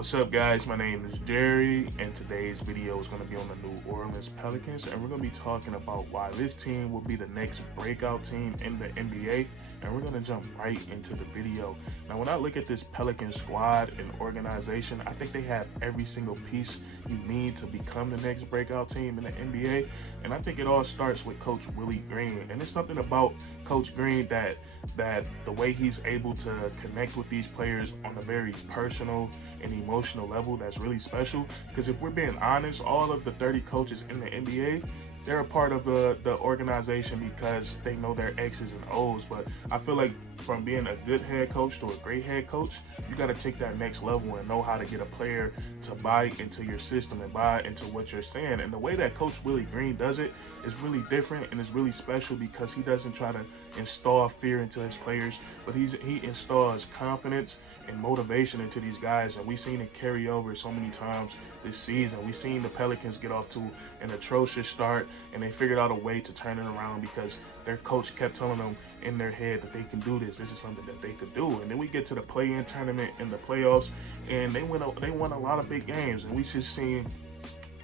What's up, guys? My name is Jerry, and today's video is going to be on the New Orleans Pelicans, and we're going to be talking about why this team will be the next breakout team in the NBA, and we're going to jump right into the video. Now, when I look at this Pelican squad and organization, I think they have every single piece you need to become the next breakout team in the NBA, and I think it all starts with Coach Willie Green, and it's something about Coach Green that the way he's able to connect with these players on a very personal and emotional level that's really special. Because if we're being honest, all of the 30 coaches in the NBA, they're a part of the organization because they know their X's and O's. But I feel like from being a good head coach to a great head coach, you got to take that next level and know how to get a player to buy into your system and buy into what you're saying. And the way that Coach Willie Green does it is really different and it's really special because he doesn't try to install fear into his players, but he installs confidence and motivation into these guys. And we've seen it carry over so many times this season. We've seen the Pelicans get off to an atrocious start, and they figured out a way to turn it around because their coach kept telling them in their head that they can do this. This is something that they could do. And then we get to the play-in tournament in the playoffs, and they won a lot of big games. And we just seen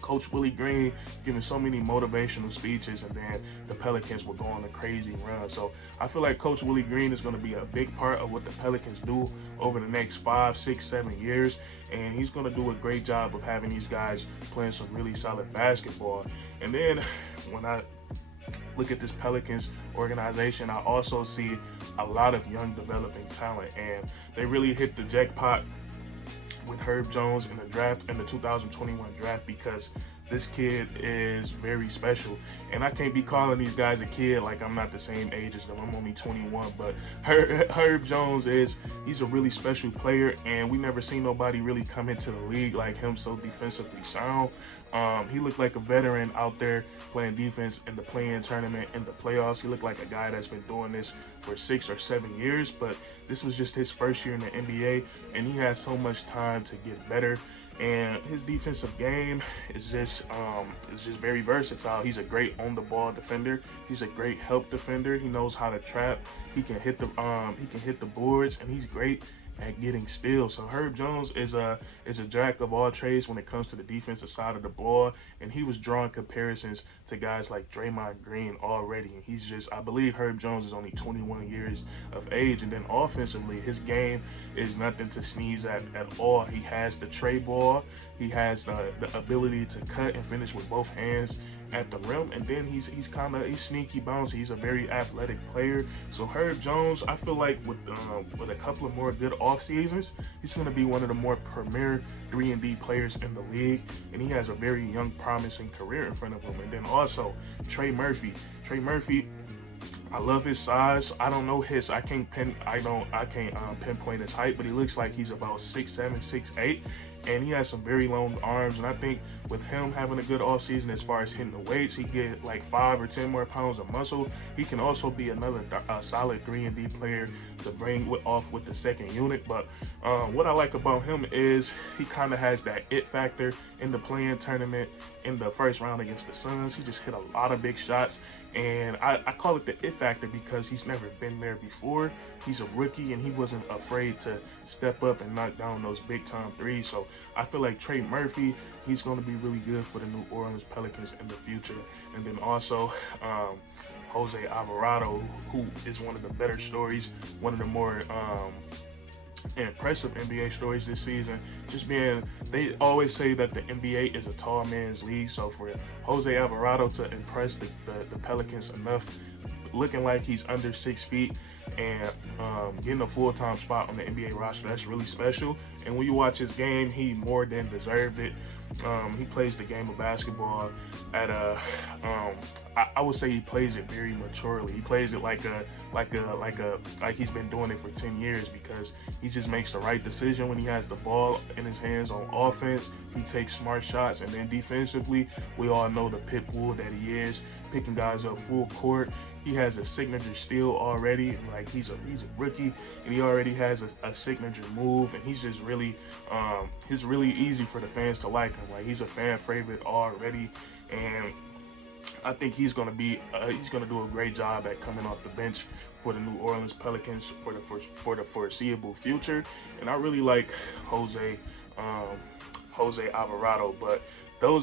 Coach Willie Green giving so many motivational speeches, and then the Pelicans will go on a crazy run. So I feel like Coach Willie Green is going to be a big part of what the Pelicans do over the next 5, 6, 7 years, and he's going to do a great job of having these guys playing some really solid basketball. And then when I look at this Pelicans organization, I also see a lot of young developing talent, and they really hit the jackpot with Herb Jones in the draft, in the 2021 draft, because this kid is very special. And I can't be calling these guys a kid like I'm not the same age as them. I'm only 21, but Herb Jones he's a really special player, and we never seen nobody really come into the league like him, so defensively sound. He looked like a veteran out there playing defense in the play-in tournament, in the playoffs. He looked like a guy that's been doing this for 6 or 7 years, but this was just his first year in the NBA, and he has so much time to get better. And his defensive game is just very versatile. He's a great on-the-ball defender. He's a great help defender. He knows how to trap. He can hit the boards, and he's great at getting steals. So Herb Jones is a jack of all trades when it comes to the defensive side of the ball, and he was drawing comparisons to guys like Draymond Green already. And he's just, I believe Herb Jones is only 21 years of age. And then offensively, his game is nothing to sneeze at all. He has the tray ball. He has the ability to cut and finish with both hands at the rim, and then he's sneaky bouncy. He's a very athletic player. So Herb Jones, I feel like with a couple of more good off seasons, he's going to be one of the more premier 3-and-D players in the league, and he has a very young, promising career in front of him. And then also Trey Murphy. I love his size. I don't know his. I can't pinpoint his height, but he looks like he's about 6'7", 6'8", and he has some very long arms. And I think with him having a good offseason as far as hitting the weights, he get like 5 or 10 more pounds of muscle. He can also be another solid 3-and-D player to bring off with the second unit. But what I like about him is he kind of has that it factor in the play-in tournament in the first round against the Suns. He just hit a lot of big shots, and I call it the it factor because he's never been there before. He's a rookie, and he wasn't afraid to step up and knock down those big-time threes. So I feel like Trey Murphy, he's going to be really good for the New Orleans Pelicans in the future. And then also Jose Alvarado, who is one of the better stories, one of the more impressive NBA stories this season. They always say that the NBA is a tall man's league, so for Jose Alvarado to impress the Pelicans enough, looking like he's under 6 feet and getting a full-time spot on the NBA roster, that's really special. And when you watch his game, he more than deserved it. He plays the game of basketball at I would say he plays it very maturely. He plays it like he's been doing it for 10 years, because he just makes the right decision when he has the ball in his hands on offense. He takes smart shots, and then defensively, we all know the pit bull that he is, picking guys up full court. He has a signature steal already. Like he's a rookie, and he already has a signature move, and he's just really easy for the fans to like him. Like he's a fan favorite already, and I think he's gonna do a great job at coming off the bench for the New Orleans Pelicans for the foreseeable future. And I really like Jose Jose Alvarado. But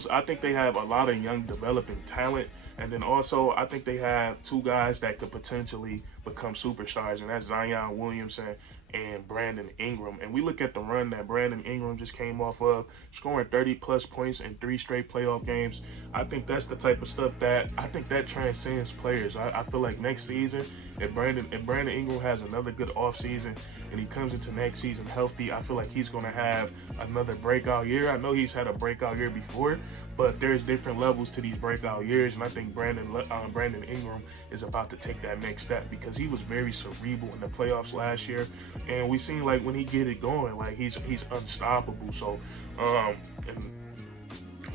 I think they have a lot of young developing talent. And then also, I think they have two guys that could potentially become superstars, and that's Zion Williamson and Brandon Ingram. And we look at the run that Brandon Ingram just came off of, scoring 30-plus points in 3 straight playoff games. I think that's the type of stuff that I think that transcends players. I feel like next season, if Brandon Ingram has another good offseason and he comes into next season healthy, I feel like he's going to have another breakout year. I know he's had a breakout year before, but there's different levels to these breakout years, and I think Brandon Ingram is about to take that next step because he was very cerebral in the playoffs last year, and we seen like when he get it going, like he's unstoppable. So, and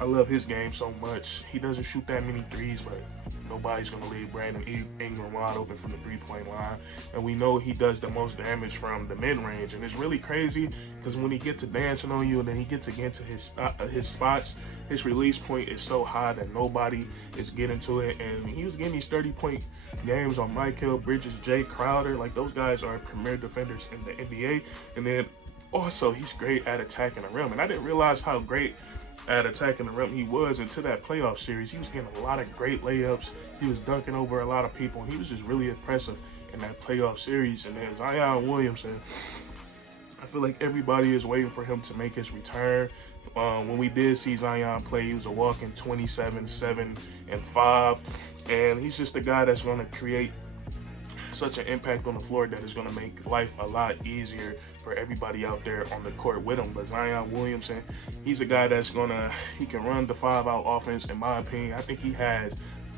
I love his game so much. He doesn't shoot that many threes, but nobody's going to leave Brandon Ingram wide open from the three-point line. And we know he does the most damage from the mid-range. And it's really crazy because when he gets to dancing on you and then he gets against his spots, his release point is so high that nobody is getting to it. And he was getting these 30-point games on Michael Bridges, Jay Crowder. Like, those guys are premier defenders in the NBA. And then also, he's great at attacking the rim. And I didn't realize how great at attacking the rim he was into that playoff series. He was getting a lot of great layups. He was dunking over a lot of people, and he was just really impressive in that playoff series. And then Zion Williamson, I feel like everybody is waiting for him to make his return. When we did see Zion play, he was a walking 27, 7, and 5. And he's just a guy that's going to create such an impact on the floor that is going to make life a lot easier for everybody out there on the court with him. But Zion Williamson, he's a guy that's he can run the 5-out offense, in my opinion. I think he has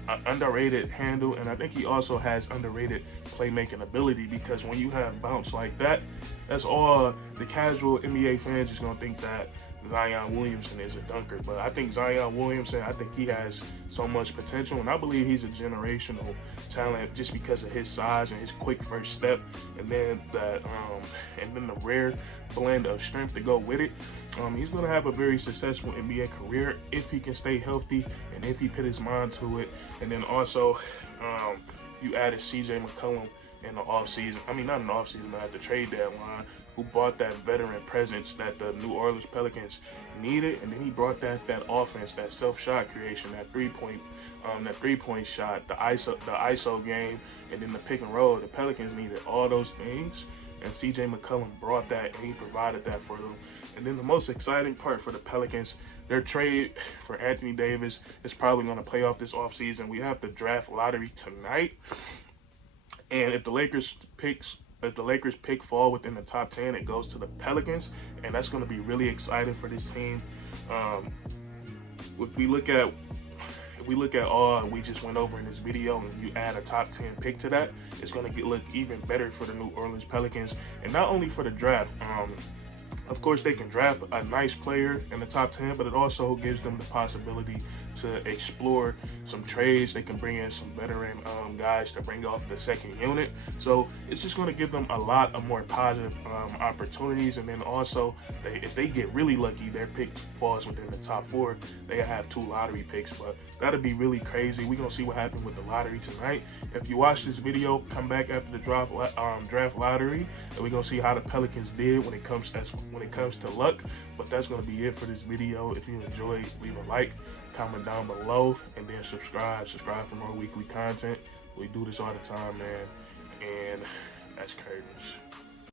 an underrated handle, and I think he also has underrated playmaking ability, because when you have bounce like that, that's all the casual NBA fans is going to think that Zion Williamson is a dunker. But I think Zion Williamson, I think he has so much potential, and I believe he's a generational talent just because of his size and his quick first step, and then the rare blend of strength to go with it. He's going to have a very successful NBA career if he can stay healthy and if he put his mind to it. And then also, you added CJ McCollum in the offseason. I mean, not in the offseason, but at the trade deadline, who brought that veteran presence that the New Orleans Pelicans needed. And then he brought that offense, that self-shot creation, that three-point shot, the ISO game, and then the pick and roll. The Pelicans needed all those things, and CJ McCollum brought that, and he provided that for them. And then the most exciting part for the Pelicans, their trade for Anthony Davis is probably going to play off this offseason. We have the draft lottery tonight. And if the Lakers pick fall within the top 10, it goes to the Pelicans, and that's going to be really exciting for this team. If we look at all we just went over in this video, and you add a top 10 pick to that, it's going to look even better for the New Orleans Pelicans. And not only for the draft, of course they can draft a nice player in the top 10, but it also gives them the possibility to explore some trades. They can bring in some veteran guys to bring off the second unit. So it's just going to give them a lot of more positive opportunities. And then also, if they get really lucky, their pick falls within the top 4, they have 2 lottery picks. But that'll be really crazy. We're going to see what happens with the lottery tonight. If you watch this video, come back after the draft lottery, and we're going to see how the Pelicans did when it comes to luck. But that's going to be it for this video. If you enjoyed, leave a like, comment down below, and then subscribe for more weekly content. We do this all the time, man, and that's curtains.